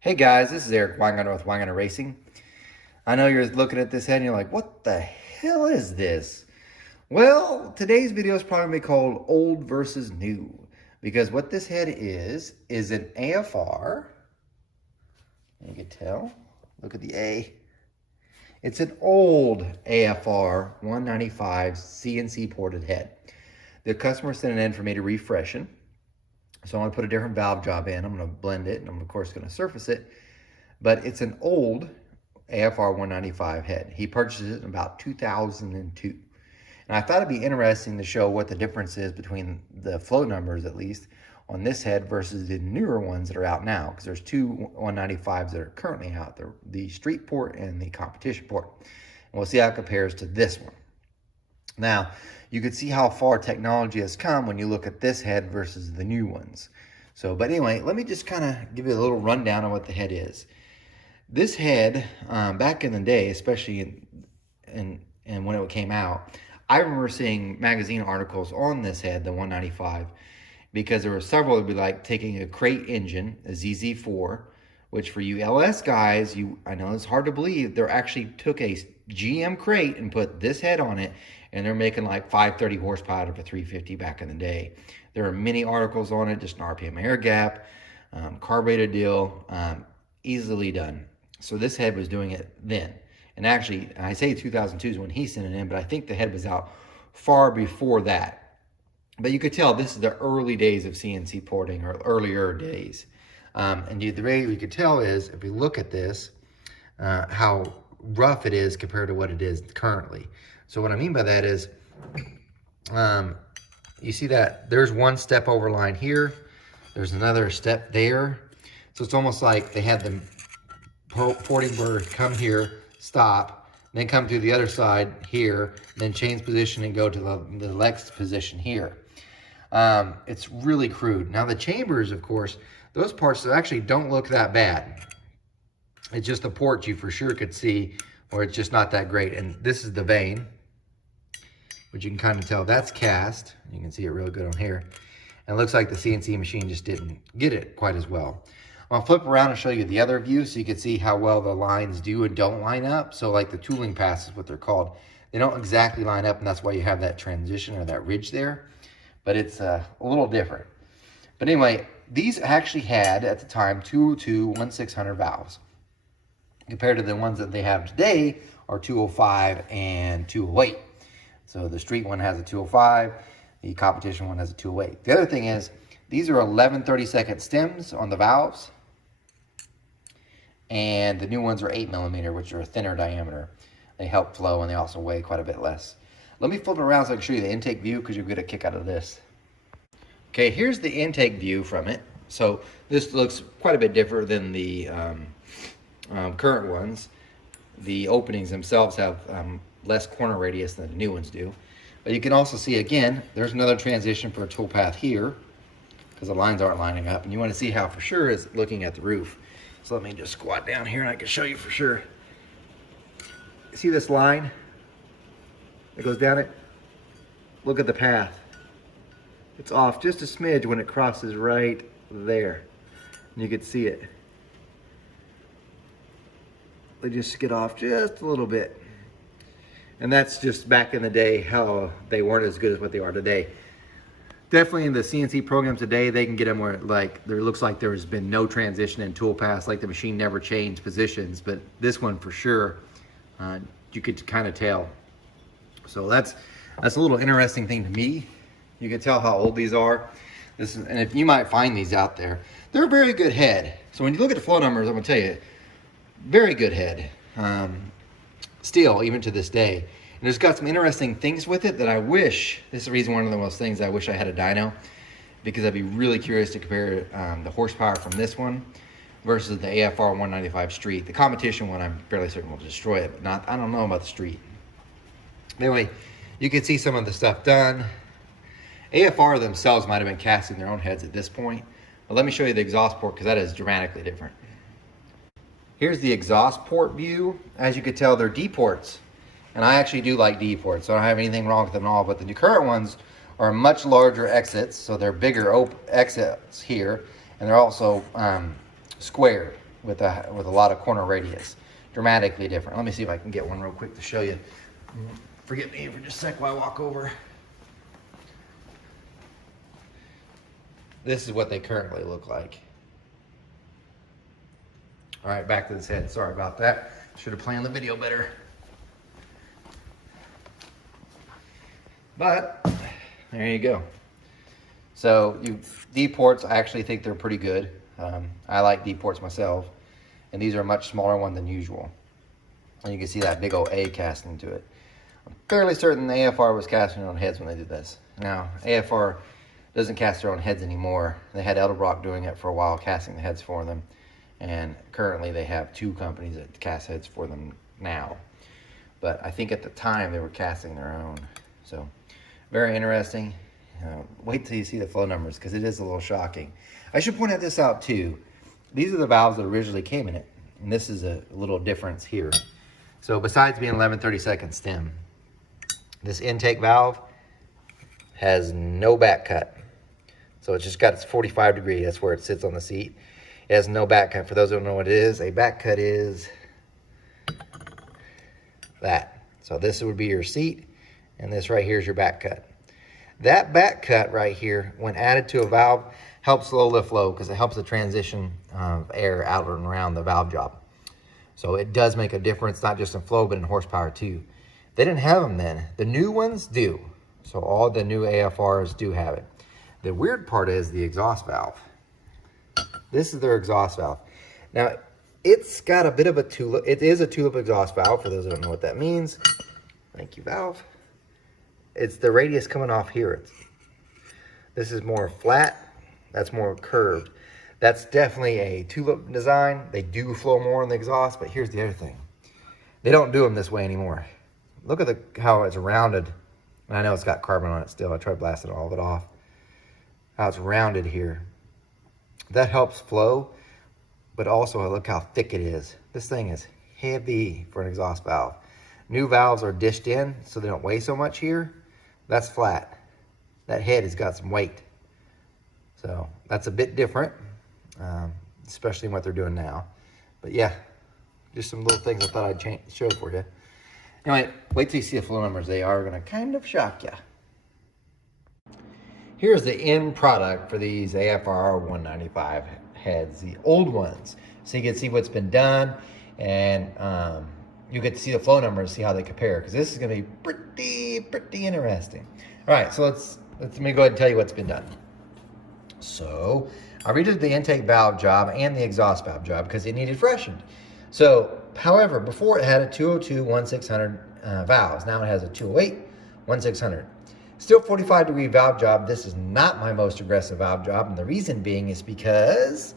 Hey guys, this is Eric Weingart with Weingart Racing. I know you're looking at this head and you're like, what the hell is this? Well, today's video is probably going to be called Old versus New, because what this head is an AFR. You can tell. Look at the A. It's an old AFR 195 CNC ported head. The customer sent it in for me to refresh it. So I'm going to put a different valve job in. I'm going to blend it, and I'm, of course, going to surface it. But it's an old AFR 195 head. He purchased it in about 2002. And I thought it'd be interesting to show what the difference is between the flow numbers, at least, on this head versus the newer ones that are out now. Because there's two 195s that are currently out, the street port and the competition port. And we'll see how it compares to this one. Now, you can see how far technology has come when you look at this head versus the new ones. So, but anyway, let me just kind of give you a little rundown on what the head is. This head, back in the day, especially in when it came out, I remember seeing magazine articles on this head, the 195, because there were several that would be like taking a crate engine, a ZZ4, which for you LS guys, I know it's hard to believe, they actually took a GM crate and put this head on it, and they're making like 530 horsepower out of a 350 back in the day. There are many articles on it, just an RPM air gap, carbureted deal, easily done. So this head was doing it then. And actually, I say 2002 is when he sent it in, but I think the head was out far before that. But you could tell this is the early days of CNC porting, or earlier days. And the way we could tell is, if we look at this, how rough it is compared to what it is currently. So what I mean by that is, you see that there's one step over line here. There's another step there. So it's almost like they had the porting burr come here, stop, then come through the other side here, then change position and go to the next position here. It's really crude. Now the chambers, of course, those parts actually don't look that bad. It's just the port you for sure could see, or it's just not that great. And this is the vane, which you can kind of tell that's cast. You can see it real good on here. And it looks like the CNC machine just didn't get it quite as well. I'll flip around and show you the other view so you can see how well the lines do and don't line up. So like the tooling pass is what they're called. They don't exactly line up, and that's why you have that transition or that ridge there. But it's a little different. But anyway, these actually had, at the time, 202 1600 valves. Compared to the ones that they have today are 205 and 208. So the street one has a 205. The competition one has a 208. The other thing is, these are 11 32nd stems on the valves. And the new ones are 8mm, which are a thinner diameter. They help flow, and they also weigh quite a bit less. Let me flip it around so I can show you the intake view, because you'll get a kick out of this. Okay, here's the intake view from it. So this looks quite a bit different than the current ones. The openings themselves have less corner radius than the new ones do. But you can also see, again, there's another transition for a tool path here, because the lines aren't lining up. And you want to see how for sure is looking at the roof. So let me just squat down here and I can show you for sure. See this line that goes down it? Look at the path. It's off just a smidge when it crosses right there. And you can see it. They just skid off just a little bit. And that's just back in the day how they weren't as good as what they are today. Definitely in the CNC programs today, they can get them where like there looks like there's been no transition in tool pass, like the machine never changed positions. But this one for sure, you could kind of tell. So that's a little interesting thing to me. You can tell how old these are. And if you might find these out there, they're a very good head. So when you look at the flow numbers, I'm gonna tell you, very good head. Still, even to this day. And there's got some interesting things with it that I wish, this is the reason, one of the most things I wish I had a dyno, because I'd be really curious to compare the horsepower from this one versus the AFR 195 street. The competition one, I'm fairly certain will destroy it, but I don't know about the street. Anyway, you can see some of the stuff done. AFR themselves might have been casting their own heads at this point, but let me show you the exhaust port, because that is dramatically different. Here's the exhaust port view. As you can tell, they're D ports. And I actually do like D ports, so I don't have anything wrong with them at all. But the current ones are much larger exits, so they're bigger exits here, and they're also squared. with a lot of corner radius. Dramatically different. Let me see if I can get one real quick to show you. Forgive me for just a sec while I walk over. This is what they currently look like. All right, back to this head. Sorry about that. Should have planned the video better. But there you go. So D ports, I actually think they're pretty good. I like D ports myself, and these are a much smaller one than usual. And you can see that big old A casting to it. I'm fairly certain the AFR was casting their own heads when they did this. Now, AFR doesn't cast their own heads anymore. They had Edelbrock doing it for a while, casting the heads for them. And currently they have 2 companies that cast heads for them now. But I think at the time they were casting their own. So very interesting. Wait till you see the flow numbers, because it is a little shocking. I should point this out too. These are the valves that originally came in it, and this is a little difference here. So besides being 11/32 stem, this intake valve has no back cut. So it's just got its 45 degree. That's where it sits on the seat. It has no back cut. For those who don't know what it is, a back cut is that. So this would be your seat, and this right here is your back cut. That back cut right here, when added to a valve, helps low lift flow because it helps the transition of air out and around the valve job. So it does make a difference, not just in flow, but in horsepower too. They didn't have them then. The new ones do. So all the new AFRs do have it. The weird part is the exhaust valve. This is their exhaust valve. Now, it's got a bit of a tulip. It is a tulip exhaust valve, for those who don't know what that means. Thank you, valve. It's the radius coming off here. This is more flat. That's more curved. That's definitely a tulip design. They do flow more in the exhaust, but here's the other thing. They don't do them this way anymore. Look at how it's rounded. And I know it's got carbon on it still. I tried blasting all of it off. How it's rounded here. That helps flow, but also look how thick it is. This thing is heavy for an exhaust valve. New valves are dished in so they don't weigh so much here. That's flat. That head has got some weight. So that's a bit different, especially in what they're doing now. But yeah, just some little things I thought I'd show for you. Anyway, wait till you see the flow numbers. They are gonna kind of shock you. Here's the end product for these AFR 195 heads, the old ones. So you can see what's been done, and you get to see the flow numbers, see how they compare, because this is going to be pretty interesting. All right, so let me go ahead and tell you what's been done. So I redid the intake valve job and the exhaust valve job because it needed freshened. So, however, before it had a 202 1600 valves. Now it has a 208 1600. Still 45 degree valve job. This is not my most aggressive valve job, and the reason being is because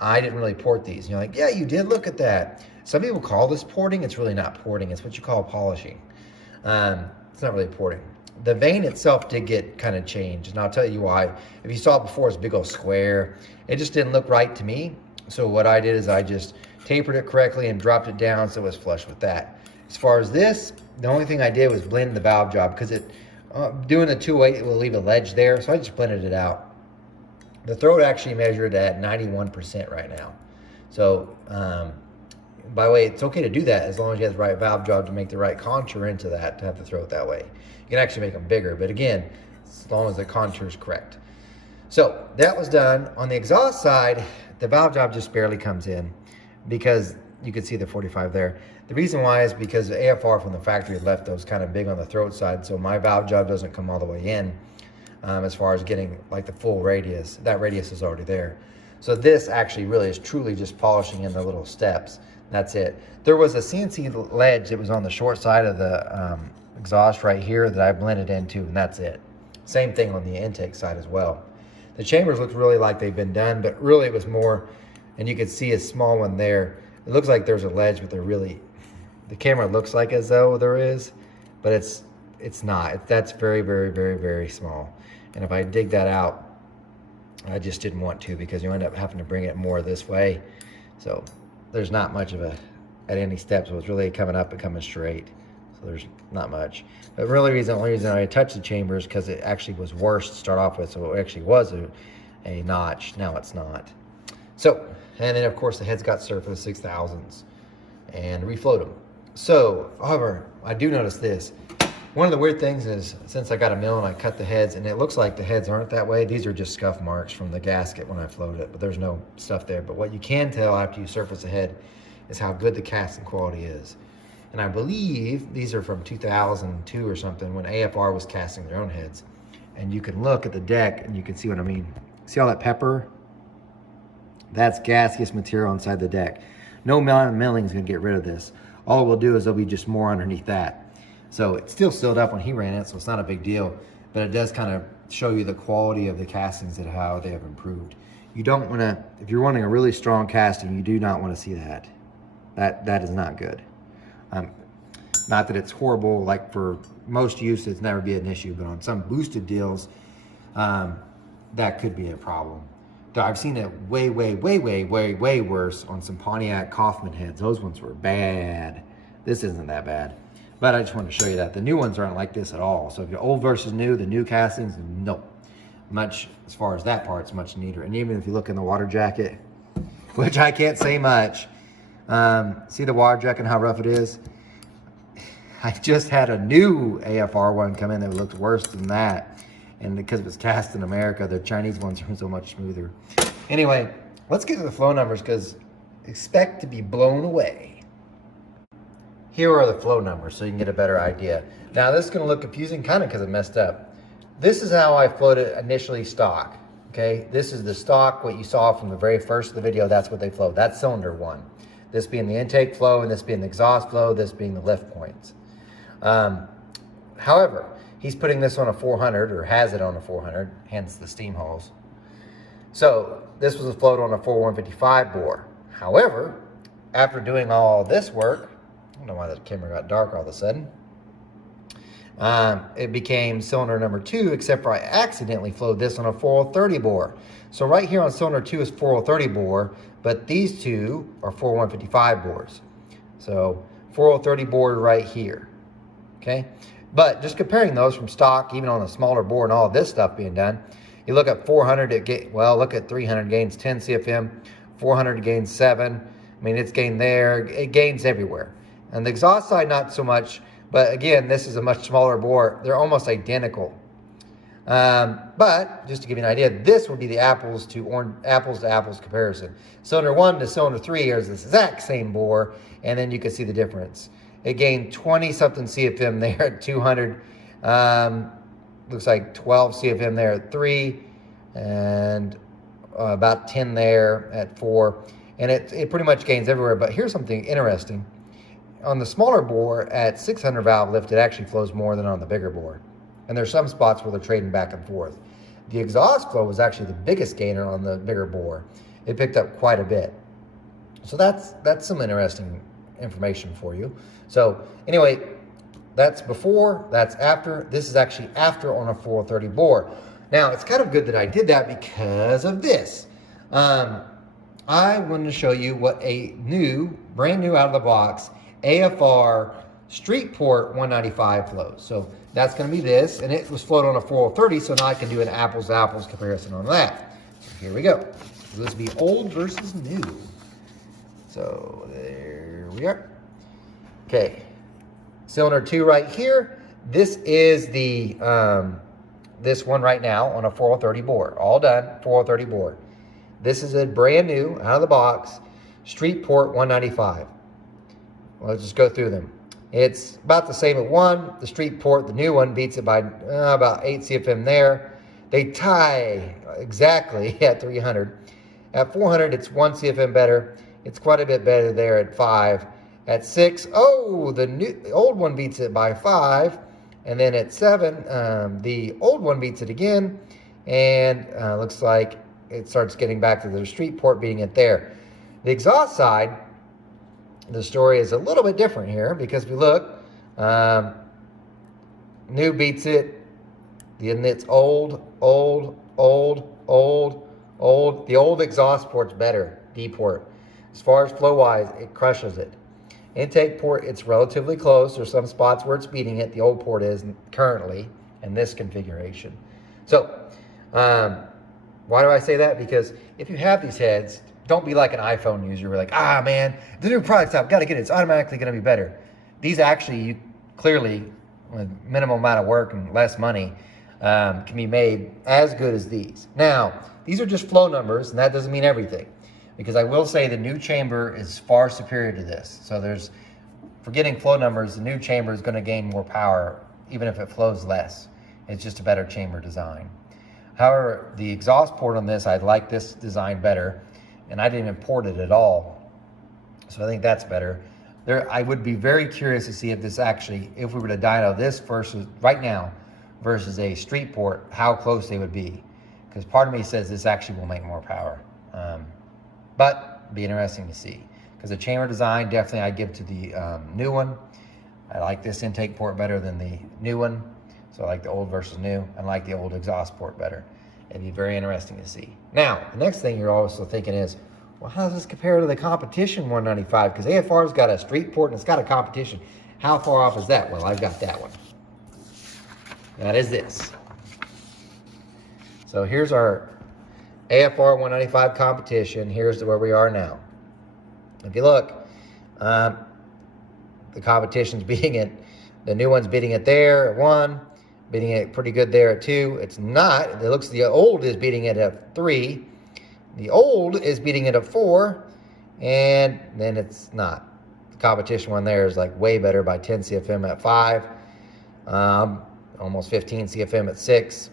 I didn't really port these. And you're like, yeah, you did, look at that. Some people call this porting. It's really not porting. It's what you call polishing. It's not really porting. The vane itself did get kind of changed, and I'll tell you why. If you saw it before, it's a big old square. It just didn't look right to me. So what I did is I just tapered it correctly and dropped it down so it was flush with that. As far as this, the only thing I did was blend the valve job, because doing the 208, it will leave a ledge there, so I just blended it out. The throat actually measured at 91% right now. So, by the way, it's okay to do that as long as you have the right valve job to make the right contour into that, to have the throat that way. You can actually make them bigger, but again, as long as the contour is correct. So that was done. On the exhaust side, the valve job just barely comes in, because you can see the 45 there. The reason why is because the AFR from the factory left those kind of big on the throat side, so my valve job doesn't come all the way in as far as getting like the full radius. That radius is already there. So this actually really is truly just polishing in the little steps. That's it. There was a CNC ledge that was on the short side of the exhaust right here that I blended into, and that's it. Same thing on the intake side as well. The chambers looked really like they've been done, but really it was more, and you can see a small one there. It looks like there's a ledge, but the camera looks like as though there is, but it's not. That's very, very, very, very small. And if I dig that out, I just didn't want to, because you end up having to bring it more this way. So there's not much of at any step, so it's really coming up and coming straight. So there's not much. But really the only reason I touched the chambers because it actually was worse to start off with. So it actually was a notch. Now it's not. So, and then of course the heads got surfaced 6000s and reflowed them. So, however, I do notice this. One of the weird things is, since I got a mill and I cut the heads, and it looks like the heads aren't that way. These are just scuff marks from the gasket when I flowed it, but there's no stuff there. But what you can tell after you surface a head is how good the casting quality is. And I believe these are from 2002 or something, when AFR was casting their own heads. And you can look at the deck and you can see what I mean. See all that pepper? That's gaseous material inside the deck. No milling is gonna get rid of this. All it will do is there'll be just more underneath that. So it's still sealed up when he ran it, so it's not a big deal, but it does kind of show you the quality of the castings and how they have improved. You don't want to, if you're running a really strong casting, you do not want to see that. That is not good. Not that it's horrible, like for most use, it's never be an issue, but on some boosted deals, that could be a problem. Though I've seen it way worse on some Pontiac Kaufman heads. Those ones were bad. This isn't that bad. But I just want to show you that. The new ones aren't like this at all. So if you're old versus new, the new castings, no. Much, as far as that part's much neater. And even if you look in the water jacket, which I can't say much, see the water jacket and how rough it is? I just had a new AFR one come in that looked worse than that. And because it was cast in America, the Chinese ones are so much smoother. Anyway, let's get to the flow numbers, because expect to be blown away. Here are the flow numbers so you can get a better idea. Now this is going to look confusing kind of because it messed up. This is how I flowed it initially stock. Okay, this is the stock, what you saw from the very first of the video, that's what they flowed. That's cylinder 1. This being the intake flow, and this being the exhaust flow, this being the lift points. However, he's putting this on a 400, or has it on a 400, hence the steam hose. So this was flowed on a 4155 bore. However, after doing all this work, I don't know why the camera got dark all of a sudden. It became cylinder number 2, except for I accidentally flowed this on a 4030 bore. So right here on cylinder 2 is 4030 bore, but these two are 4155 bores. So 4030 bore right here, okay? But just comparing those from stock, even on a smaller bore and all of this stuff being done, you look at 400, look at 300 gains 10 CFM, 400 gains 7. I mean, it's gained there, it gains everywhere. And the exhaust side, not so much, but again, this is a much smaller bore. They're almost identical. But just to give you an idea, this would be the apples to apples comparison. Cylinder 1 to cylinder 3 is the exact same bore, and then you can see the difference. It gained 20 something CFM there at 200. Looks like 12 CFM there at 3, and about 10 there at 4. And it pretty much gains everywhere. But here's something interesting. On the smaller bore at 600 valve lift, it actually flows more than on the bigger bore. And there's some spots where they're trading back and forth. The exhaust flow was actually the biggest gainer on the bigger bore. It picked up quite a bit. So that's some interesting information for you. So anyway, that's before, that's after. This is actually after on a 430 bore. Now, it's kind of good that I did that because of this. I wanted to show you what a brand new out of the box AFR Street Port 195 flows. So that's going to be this, and it was flowed on a 4030, so now I can do an apples to apples comparison on that. So here we go. So this will be old versus new. So there we are. Okay, cylinder 2 right here. This is the this one right now on a 4030 bore. All done, 4030 bore. This is a brand new, out of the box, Street Port 195. Well, let's just go through them. It's about the same at 1. The Street Port, the new one, beats it by about 8 CFM there. They tie exactly at 300. At 400, it's 1 CFM better. It's quite a bit better there at 5. At 6, the old one beats it by 5. And then at 7, the old one beats it again. And looks like it starts getting back to the Street Port beating it there. The exhaust side, the story is a little bit different here, because if we look, new beats it, and it's old. The old exhaust port's better, D port. As far as flow-wise, it crushes it. Intake port, it's relatively close. There's some spots where it's beating it. The old port is currently in this configuration. So, why do I say that? Because if you have these heads, don't be like an iPhone user. We're like, ah, man, the new product's out. Got to get it. It's automatically going to be better. These actually, you clearly, with minimal amount of work and less money, can be made as good as these. Now, these are just flow numbers, and that doesn't mean everything. Because I will say the new chamber is far superior to this. So there's, for getting flow numbers, the new chamber is going to gain more power, even if it flows less. It's just a better chamber design. However, the exhaust port on this, I like this design better, and I didn't import it at all. So I think that's better. I would be very curious to see if this actually, if we were to dyno this versus, right now, versus a street port, how close they would be. Because part of me says this actually will make more power. But it'd be interesting to see. Because the chamber design, definitely I give to the new one. I like this intake port better than the new one. So I like the old versus new. I like the old exhaust port better. It'd be very interesting to see. Now, the next thing you're also thinking is, well, how does this compare to the competition 195? Because AFR's got a street port and it's got a competition. How far off is that? Well, I've got that one. That is this. So here's our AFR 195 competition. Here's where we are now. If you look, the competition's beating it. The new one's beating it there at 1, beating it pretty good there at 2. It's not. It looks the old is beating it at 3. The old is beating it at 4, and then it's not. The competition one there is like way better by 10 CFM at 5, almost 15 CFM at 6,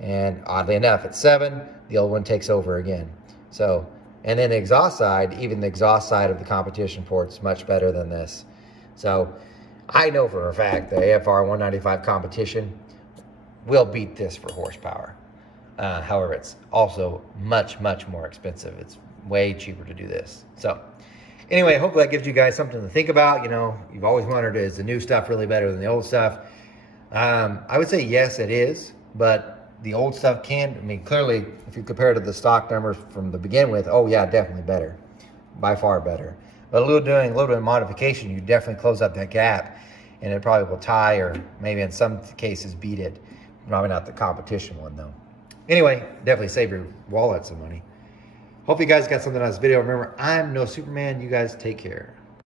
and oddly enough at 7, the old one takes over again. So, and then the exhaust side, even the exhaust side of the competition port's much better than this. So I know for a fact the AFR 195 competition will beat this for horsepower. However, it's also much, much more expensive. It's way cheaper to do this. So anyway, hopefully that gives you guys something to think about. You know, you've always wondered, is the new stuff really better than the old stuff? I would say yes, it is, but the old stuff can, I mean, clearly, if you compare to the stock numbers from the begin with, oh yeah, definitely better, by far better. But doing a little bit of modification, you definitely close up that gap, and it probably will tie, or maybe in some cases beat it. Probably not the competition one though. Anyway, definitely save your wallet some money. Hope you guys got something out of this video. Remember, I'm no Superman. You guys take care.